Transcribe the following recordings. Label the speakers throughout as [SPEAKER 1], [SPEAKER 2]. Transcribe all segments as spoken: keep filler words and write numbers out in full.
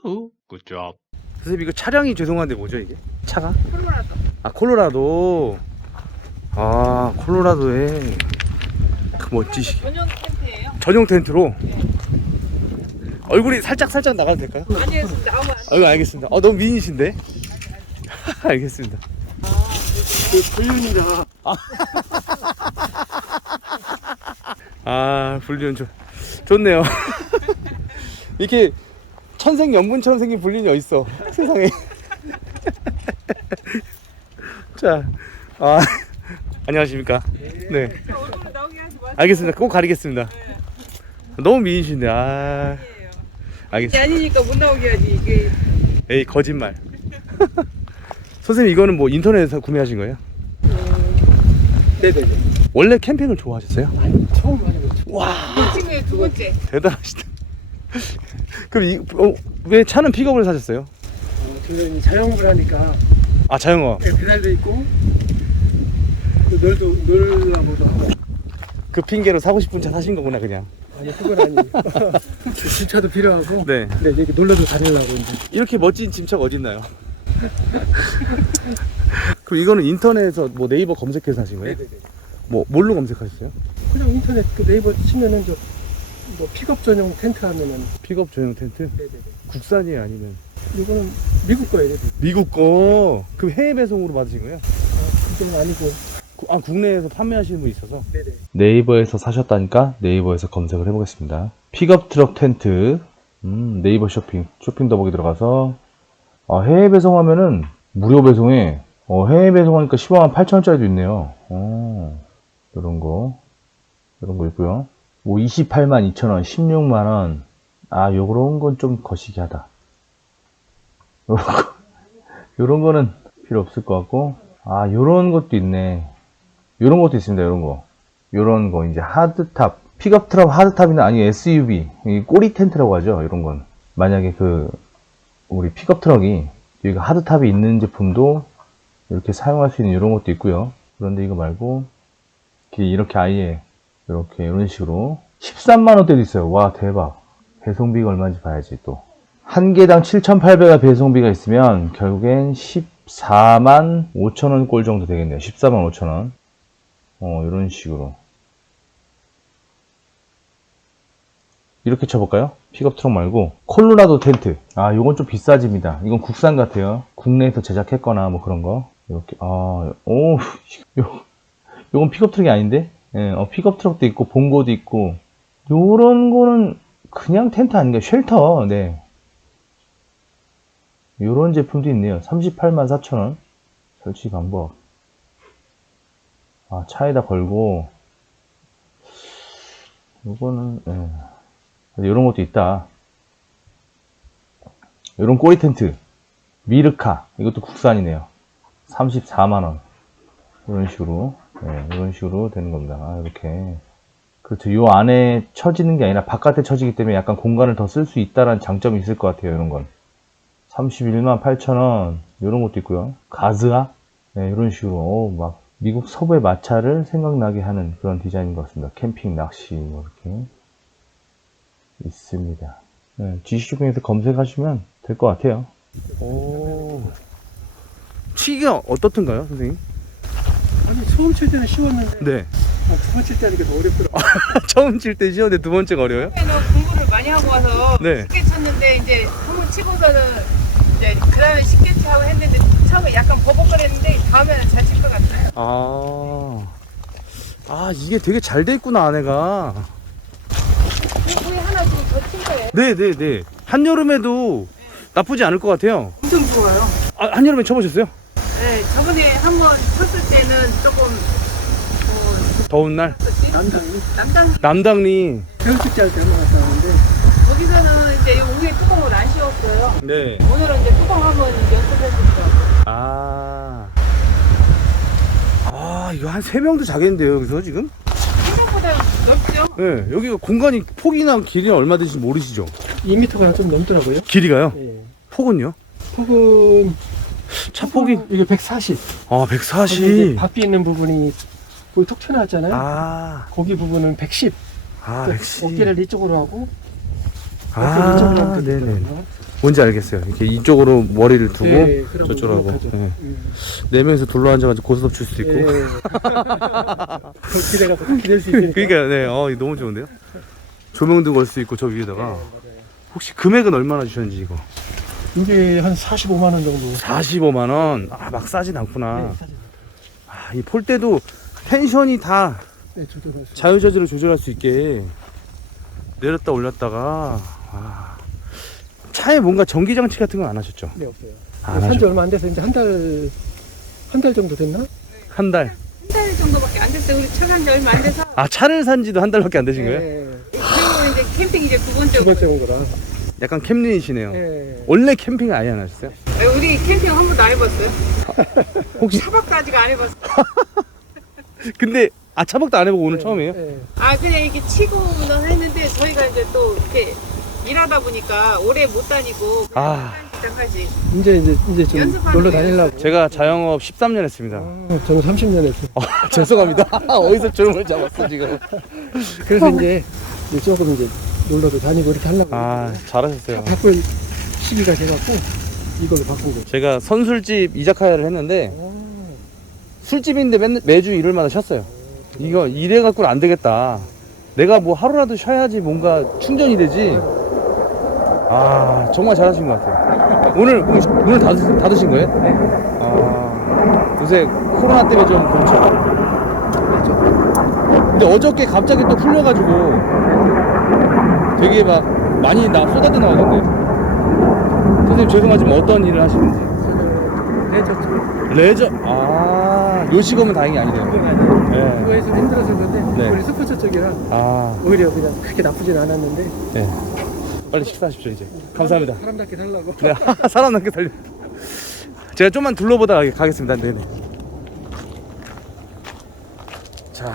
[SPEAKER 1] 와우, 굿잡.
[SPEAKER 2] 선생님 이거 차량이 죄송한데 뭐죠 이게? 차가?
[SPEAKER 3] 콜로라도.
[SPEAKER 2] 아 콜로라도. 아 콜로라도에 그 멋지시
[SPEAKER 3] 전용 텐트예요.
[SPEAKER 2] 전용 텐트로. 얼굴이 살짝 살짝 나가도 될까요?
[SPEAKER 3] 아니 나오면 안 돼.
[SPEAKER 2] 아이고 알겠습니다. 어 너무 미인이신데. 알겠습니다.
[SPEAKER 4] 그 불륜이라.
[SPEAKER 2] 아 불륜 좋 좋네요. 이렇게 천생연분처럼 생긴 불륜이 어딨어 세상에. 자, 아 안녕하십니까. 네,
[SPEAKER 3] 얼굴 나오게 하지 마세요.
[SPEAKER 2] 알겠습니다. 꼭 가리겠습니다. 너무 미인이신데. 아
[SPEAKER 3] 이게
[SPEAKER 2] 알겠습니다.
[SPEAKER 3] 아니니까 못 나오게 하지 이게.
[SPEAKER 2] 에이 거짓말. 선생님 이거는 뭐 인터넷에서 구매하신 거예요?
[SPEAKER 4] 네네네.
[SPEAKER 2] 원래 캠핑을 좋아하셨어요?
[SPEAKER 4] 아니, 처음 하는 거죠.
[SPEAKER 2] 와
[SPEAKER 3] 이 친구의 두 번째.
[SPEAKER 2] 대단하시다. 그럼 이, 어, 왜 차는 픽업을 사셨어요?
[SPEAKER 4] 어, 저는 자영업을 하니까
[SPEAKER 2] 아 자영업.
[SPEAKER 4] 네, 배달도 있고 또 놀도 놀라고도 하고.
[SPEAKER 2] 그 핑계로 사고 싶은 차 사신 거구나 그냥.
[SPEAKER 4] 아니 그건 아니에요. 진차도 필요하고.
[SPEAKER 2] 네.
[SPEAKER 4] 네, 이렇게 놀러도 다니려고 이제.
[SPEAKER 2] 이렇게 멋진 짐차가 어딨나요? 그럼 이거는 인터넷에서 뭐 네이버 검색해서 하신 거예요?
[SPEAKER 4] 네네네.
[SPEAKER 2] 뭐 뭘로 검색하셨어요?
[SPEAKER 4] 그냥 인터넷 그 네이버 치면은 저 뭐 픽업 전용 텐트 하면은.
[SPEAKER 2] 픽업 전용 텐트?
[SPEAKER 4] 네네네.
[SPEAKER 2] 국산이에요 아니면?
[SPEAKER 4] 이거는 미국 거예요. 네.
[SPEAKER 2] 미국 거. 그럼 해외 배송으로 받으신 거예요?
[SPEAKER 4] 아, 그건 아니고.
[SPEAKER 2] 구- 아 국내에서 판매하시는 분 있어서?
[SPEAKER 4] 네네.
[SPEAKER 5] 네이버에서 사셨다니까 네이버에서 검색을 해보겠습니다. 픽업 트럭 텐트. 음, 네이버 쇼핑. 쇼핑 더보기 들어가서 아, 해외 배송하면은 무료 배송에 어, 해외 배송하니까 십오만 팔천 원짜리도 있네요. 어, 요런 거. 요런 거 있고요. 뭐 이십팔만 이천 원, 십육만 원. 아, 요런 건 좀 거시기 하다. 요런 거. 요런 거는 필요 없을 것 같고. 아, 요런 것도 있네. 요런 것도 있습니다. 요런 거. 요런 거 이제 하드탑. 픽업 트럭 하드탑이나 아니 에스유브이. 이 꼬리 텐트라고 하죠. 요런 건. 만약에 그 우리 픽업 트럭이 여기가 하드탑이 있는 제품도 이렇게 사용할 수 있는 이런 것도 있고요. 그런데 이거 말고 이렇게 아예 이렇게 이런 식으로 십삼만 원대도 있어요. 와 대박. 배송비가 얼마인지 봐야지 또. 한 개당 칠천팔백 원 배송비가 있으면 결국엔 십사만 오천 원 꼴 정도 되겠네요. 십사만 오천 원. 어 이런 식으로 이렇게 쳐볼까요? 픽업 트럭 말고 콜로라도 텐트. 아 요건 좀 비싸집니다. 이건 국산 같아요. 국내에서 제작했거나 뭐 그런 거. 이렇게 아 오 요 요건 픽업 트럭이 아닌데. 예, 어, 픽업 트럭도 있고 봉고도 있고 요런 거는 그냥 텐트 아닌가 쉘터. 네 요런 제품도 있네요. 삼십팔만 사천 원. 설치 방법. 아 차에다 걸고 요거는 예. 요런 것도 있다. 요런 꼬리 텐트 미르카 이것도 국산이네요. 삼십사만 원. 이런 식으로 네, 이런 식으로 되는 겁니다. 아, 이렇게 그렇죠. 요 안에 쳐지는 게 아니라 바깥에 쳐지기 때문에 약간 공간을 더 쓸 수 있다는 장점이 있을 것 같아요. 이런 건 삼십일만 팔천 원. 이런 것도 있고요. 가즈아 네, 이런 식으로 오, 막 미국 서부의 마차를 생각나게 하는 그런 디자인인 것 같습니다. 캠핑 낚시 뭐 이렇게 있습니다. 네, 지씨쇼핑에서 검색하시면 될 것 같아요.
[SPEAKER 2] 오. 치기가 어떻던가요 선생님?
[SPEAKER 4] 아니 처음 칠 때는 쉬웠는데.
[SPEAKER 2] 네.
[SPEAKER 4] 아, 두 번째 때 하니까 더 어렵더라고요.
[SPEAKER 2] 처음 칠 때 쉬웠는데 두 번째가 어려워요?
[SPEAKER 3] 처음에는 공부를 많이 하고 와서
[SPEAKER 2] 네.
[SPEAKER 3] 쉽게 쳤는데 이제 한번 치고서는 이제 그 다음에 쉽게 치고 했는데 처음에 약간 버벅거렸는데 다음에는 잘 칠 것 같아요.
[SPEAKER 2] 아. 아 이게 되게 잘 돼 있구나 안에가.
[SPEAKER 3] 거의 하나 지금 더 친 거예요.
[SPEAKER 2] 네네네. 한여름에도 나쁘지 않을 것 같아요.
[SPEAKER 3] 엄청 좋아요.
[SPEAKER 2] 아, 한여름에 쳐보셨어요?
[SPEAKER 3] 네, 저번에 한번 쳤을 때는 조금 어,
[SPEAKER 2] 더운 날
[SPEAKER 4] 남당이
[SPEAKER 3] 남당
[SPEAKER 2] 남당리.
[SPEAKER 4] 겨울축제 할 때 한번 갔다 왔는데.
[SPEAKER 3] 거기서는 이제 위에 뚜껑을 안 씌웠어요.
[SPEAKER 2] 네.
[SPEAKER 3] 오늘은 이제 뚜껑 한번 연습했었죠.
[SPEAKER 2] 아. 아 이거 한 세 명도 자겠는데요 여기서 지금?
[SPEAKER 3] 생각보다 넓죠?
[SPEAKER 2] 네. 여기가 공간이 폭이나 길이나 얼마 되는지 모르시죠?
[SPEAKER 4] 이 미터가 좀 넘더라고요.
[SPEAKER 2] 길이가요?
[SPEAKER 4] 예.
[SPEAKER 2] 폭은요?
[SPEAKER 4] 폭은
[SPEAKER 2] 차 폭이
[SPEAKER 4] 이게 백사십.
[SPEAKER 2] 아
[SPEAKER 4] 거기 이제
[SPEAKER 2] 백사십.
[SPEAKER 4] 바퀴 있는 부분이 거기 톡 튀어나왔잖아요.
[SPEAKER 2] 아.
[SPEAKER 4] 거기 부분은 백십.
[SPEAKER 2] 아
[SPEAKER 4] 또
[SPEAKER 2] 백십.
[SPEAKER 4] 어깨를 이쪽으로 하고
[SPEAKER 2] 아,
[SPEAKER 4] 이쪽으로 하면
[SPEAKER 2] 네네.
[SPEAKER 4] 되니까.
[SPEAKER 2] 뭔지 알겠어요. 이렇게 이쪽으로 머리를 두고
[SPEAKER 4] 예, 그러면
[SPEAKER 2] 저쪽으로 하고.
[SPEAKER 4] 정확하죠.
[SPEAKER 2] 네.
[SPEAKER 4] 예.
[SPEAKER 2] 네 명이서 둘러 앉아가지고 고스톱 칠 수도 있고.
[SPEAKER 4] 예. 기대 가서 기댈 수 있으니까.
[SPEAKER 2] 그러니까 네, 어 이거 너무 좋은데요. 조명도 걸 수 있고 저 위에다가.
[SPEAKER 4] 예, 맞아요.
[SPEAKER 2] 혹시 금액은 얼마나 주셨는지 이거?
[SPEAKER 4] 이게 한 사십오만 원 정도.
[SPEAKER 2] 사십오만 원. 아, 막 싸진 않구나.
[SPEAKER 4] 네, 사실.
[SPEAKER 2] 아, 이 폴대도 텐션이 다
[SPEAKER 4] 네, 조절할 수.
[SPEAKER 2] 자유자재로 조절할 수 있게 내렸다 올렸다가. 아. 차에 뭔가 전기 장치 같은 건 안 하셨죠?
[SPEAKER 4] 네, 없어요.
[SPEAKER 2] 안
[SPEAKER 4] 산지
[SPEAKER 2] 하셨.
[SPEAKER 4] 얼마 안 돼서 이제 한 달, 한 달 정도 됐나?
[SPEAKER 2] 한 달.
[SPEAKER 3] 한 달 정도밖에 안 됐어요. 우리 차 산 지 얼마 안 돼서.
[SPEAKER 2] 아, 차를 산 지도 한 달밖에 안 되신 거예요?
[SPEAKER 4] 예.
[SPEAKER 3] 그리고 이제 캠핑 이제 두 번째.
[SPEAKER 4] 두 번째 온 거라.
[SPEAKER 2] 약간 캠린이시네요.
[SPEAKER 4] 예.
[SPEAKER 2] 원래 캠핑 아예 안 하셨어요?
[SPEAKER 3] 우리 캠핑 한 번도 안 해봤어요.
[SPEAKER 2] 혹시
[SPEAKER 3] 차박도 아직 안 해봤어요.
[SPEAKER 2] 근데 아 차박도 안 해보고 오늘
[SPEAKER 4] 예,
[SPEAKER 2] 처음이에요?
[SPEAKER 4] 예.
[SPEAKER 3] 아 그냥 이렇게 치고는 했는데 저희가 이제 또 이렇게 일하다 보니까 오래 못 다니고
[SPEAKER 2] 아.
[SPEAKER 3] 시작하지.
[SPEAKER 4] 이제 이제 이제 좀
[SPEAKER 3] 연습하는
[SPEAKER 4] 놀러
[SPEAKER 3] 거예요.
[SPEAKER 4] 다니려고.
[SPEAKER 2] 제가 자영업 십삼 년 했습니다.
[SPEAKER 4] 아, 저는 삼십 년 했어요.
[SPEAKER 2] 아, 죄송합니다. 어디서 주름을 잡았어 지금.
[SPEAKER 4] 그래서 이제, 이제 조금 이제 놀러도 다니고 이렇게 하려고.
[SPEAKER 2] 아 잘하셨어요.
[SPEAKER 4] 바꿀 시기가 돼갖고 이걸로 바꾼 거죠.
[SPEAKER 2] 제가 선술집 이자카야를 했는데
[SPEAKER 4] 아,
[SPEAKER 2] 술집인데 매, 매주 일요일마다 쉬었어요. 이거 이래 갖고는 안 되겠다. 내가 뭐 하루라도 쉬어야지 뭔가 충전이 되지. 아 정말 잘하신 것 같아요. 오늘 오늘 다, 드, 다 드신 거예요?
[SPEAKER 4] 네.
[SPEAKER 2] 아 요새 코로나 때문에 좀 그렇죠. 근데 어저께 갑자기 또 풀려가지고 되게 막 많이 나 쏟아져 나오던데. 선생님 죄송하지만 어떤 일을 하시는지.
[SPEAKER 4] 저는 레저 쪽.
[SPEAKER 2] 레저. 아 요식업은 다행히 아니네요.
[SPEAKER 4] 그건 아니에요.
[SPEAKER 2] 네.
[SPEAKER 4] 그거에서 힘들어서 그런데
[SPEAKER 2] 네.
[SPEAKER 4] 우리 스포츠 쪽이라
[SPEAKER 2] 아
[SPEAKER 4] 오히려 그냥 그렇게 나쁘진 않았는데.
[SPEAKER 2] 네. 빨리 식사하십시오 이제. 감사합니다.
[SPEAKER 4] 사람답게 살라고.
[SPEAKER 2] 네, 사람 남게 달려. 제가 좀만 둘러보다 가겠습니다. 네네. 자,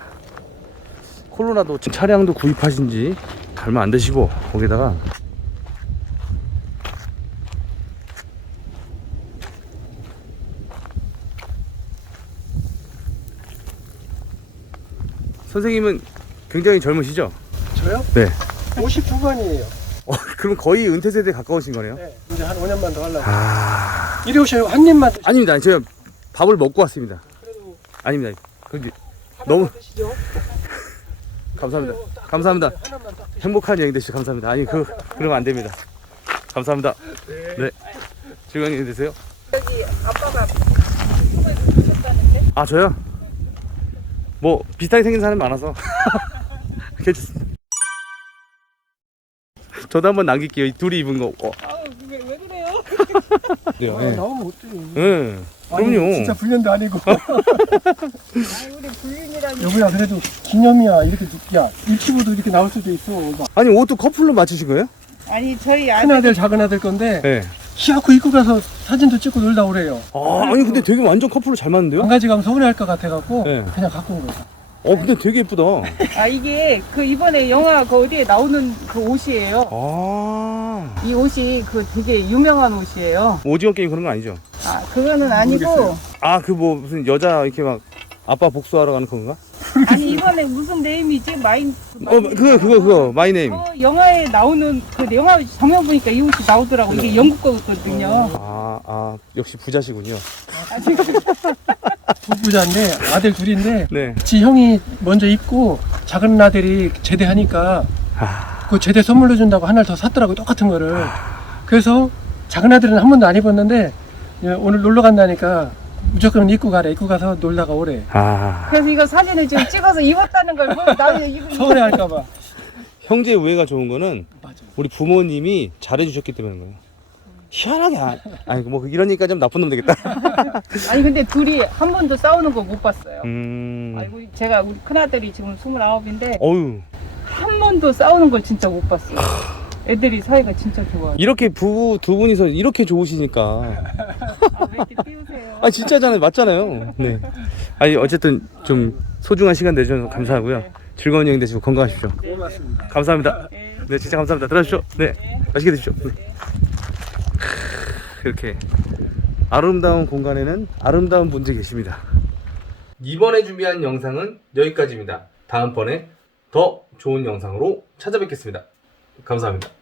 [SPEAKER 2] 콜로라도 차량도 구입하신지 얼마 안 되시고 거기다가 선생님은 굉장히 젊으시죠?
[SPEAKER 4] 저요?
[SPEAKER 2] 네.
[SPEAKER 4] 오십 후반이에요.
[SPEAKER 2] 어, 그럼 거의 은퇴 세대에 가까우신 거네요?
[SPEAKER 4] 네. 이제 한 오 년만 더 하려고.
[SPEAKER 2] 아,
[SPEAKER 4] 이리 오셔요. 한 입만 드시죠.
[SPEAKER 2] 아닙니다. 제가 밥을 먹고 왔습니다.
[SPEAKER 4] 그래도
[SPEAKER 2] 아닙니다. 근데
[SPEAKER 4] 하나만
[SPEAKER 2] 너무-
[SPEAKER 4] 드시죠.
[SPEAKER 2] 감사합니다.
[SPEAKER 4] 그래요. 딱
[SPEAKER 2] 감사합니다.
[SPEAKER 4] 하나만 딱 드시죠.
[SPEAKER 2] 행복한 여행 되시죠. 감사합니다. 아니 그 그러면 안 됩니다. 감사합니다. 네. 즐거운 여행 되세요.
[SPEAKER 3] 여기 아빠가 유튜브에 보셨다는데?
[SPEAKER 2] 아 저요? 뭐 비슷하게 생긴 사람이 많아서 괜찮습니다. 저도 한번 남길게요. 이 둘이 입은 거. 어.
[SPEAKER 3] 아우 왜, 왜 그래요?
[SPEAKER 2] 네요.
[SPEAKER 4] 아,
[SPEAKER 2] 네.
[SPEAKER 4] 나오면 어때요?
[SPEAKER 2] 네.
[SPEAKER 4] 아니,
[SPEAKER 2] 그럼요.
[SPEAKER 4] 진짜 불륜도 아니고.
[SPEAKER 3] 아니 우리 불륜이라니.
[SPEAKER 4] 여보야 그래도 기념이야. 이렇게 야 유튜브도 이렇게 나올 수도 있어. 막
[SPEAKER 2] 아니 옷도 커플로 맞추신 거예요?
[SPEAKER 3] 아니 저희
[SPEAKER 4] 큰
[SPEAKER 3] 아들
[SPEAKER 4] 아들 작은 아들 건데
[SPEAKER 2] 네.
[SPEAKER 4] 키갖고 입고 가서 사진도 찍고 놀다 오래요.
[SPEAKER 2] 아 아니 근데 되게 완전 커플로 잘 맞는데요?
[SPEAKER 4] 한 가지 가면 서운해할 것 같아갖고
[SPEAKER 2] 네.
[SPEAKER 4] 그냥 갖고 온 거예요.
[SPEAKER 2] 어 근데 되게 예쁘다.
[SPEAKER 3] 아 이게 그 이번에 영화 그 어디에 나오는 그 옷이에요.
[SPEAKER 2] 아
[SPEAKER 3] 이 옷이 그 되게 유명한 옷이에요.
[SPEAKER 2] 오징어 게임 그런 거 아니죠?
[SPEAKER 3] 아 그거는 아니고
[SPEAKER 4] 모르겠어요.
[SPEAKER 2] 아 그 뭐 무슨 여자 이렇게 막 아빠 복수하러 가는 건가?
[SPEAKER 3] 아니 이번에 무슨 네임이지 마인.
[SPEAKER 2] 어 그거 그거 그거 마이 네임.
[SPEAKER 3] 어, 영화에 나오는 그 영화 정면 보니까 이 옷이 나오더라고. 이게 영국 거거든요.
[SPEAKER 2] 아, 아 역시 부자시군요.
[SPEAKER 4] 부부자인데 아들 둘인데
[SPEAKER 2] 네.
[SPEAKER 4] 지 형이 먼저 입고 작은 아들이 제대하니까
[SPEAKER 2] 아,
[SPEAKER 4] 그 제대 선물로 준다고 하나를 더 샀더라고 똑같은 거를. 그래서 작은 아들은 한 번도 안 입었는데 오늘 놀러 간다니까 무조건 입고 가래. 입고 가서 놀다가 오래.
[SPEAKER 2] 아
[SPEAKER 3] 그래서 이거 사진을 지금 찍어서 입었다는 걸 보면 나는 이거
[SPEAKER 4] 서운해할까봐.
[SPEAKER 2] 형제 우애가 좋은 거는
[SPEAKER 4] 맞아.
[SPEAKER 2] 우리 부모님이 잘해주셨기 때문인 거예요. 희한하게 안, 아니 뭐 이러니까 좀 나쁜 놈 되겠다.
[SPEAKER 3] 아니 근데 둘이 한 번도 싸우는 거 못 봤어요.
[SPEAKER 2] 음,
[SPEAKER 3] 아이고 제가 우리 큰 아들이 지금 스물아홉인데
[SPEAKER 2] 어유
[SPEAKER 3] 한 번도 싸우는 걸 진짜 못 봤어요. 애들이 사이가 진짜 좋아요.
[SPEAKER 2] 이렇게 부부 두 분이서 이렇게 좋으시니까.
[SPEAKER 3] 아, 왜 이렇게 띄우세요?
[SPEAKER 2] 아 진짜잖아요, 맞잖아요. 네. 아니 어쨌든 좀 소중한 시간 내주셔서 감사하고요. 즐거운 여행 되시고 건강하십시오.
[SPEAKER 4] 고맙습니다.
[SPEAKER 2] 감사합니다.
[SPEAKER 3] 네.
[SPEAKER 2] 네, 진짜 감사합니다. 들어가십시오. 네, 맛있게 드십시오. 네. 이렇게 아름다운 공간에는 아름다운 분들이 계십니다. 이번에 준비한 영상은 여기까지입니다. 다음번에 더 좋은 영상으로 찾아뵙겠습니다. 감사합니다.